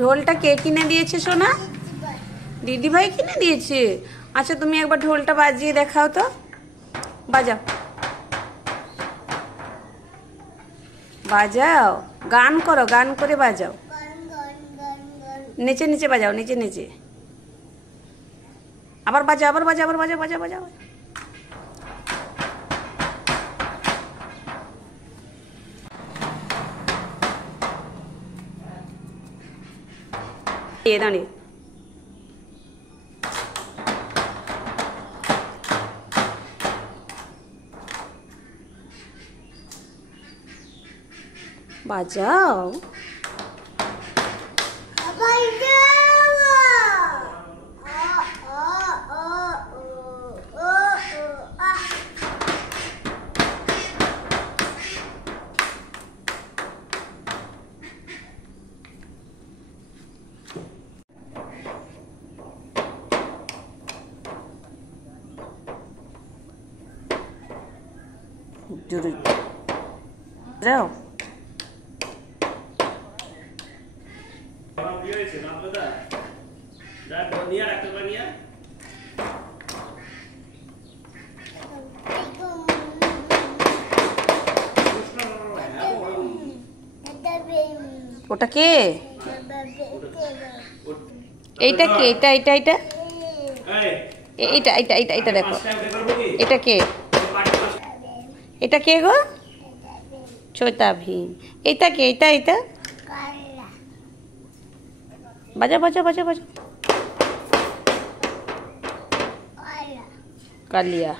ঢোলটা কে কিনে দিয়েছে সোনা? দিদি ভাই কিনে দিয়েছে। আচ্ছা তুমি একবার ঢোলটা বাজিয়ে দেখাও তো, বাজাও বাজাও, গান করো, গান করে বাজাও, নিচে নিচে বাজাও, নিচে নিচে আবার বাজাও, আবার বাজাও, আবার বাজাও, বাজাও বাজাও। দাঁড়িয়ে বাজাও। জোরে যাও। ওটা কে? এইটা কে? এটা এটা এটা এইটা এইটা এইটা এটা দেখো, এটা কে? এটা কে গো? ছোটা ভীম। এইটা কে? এটা এটা বাজা বাজা বাজা বাজা। কালিয়া।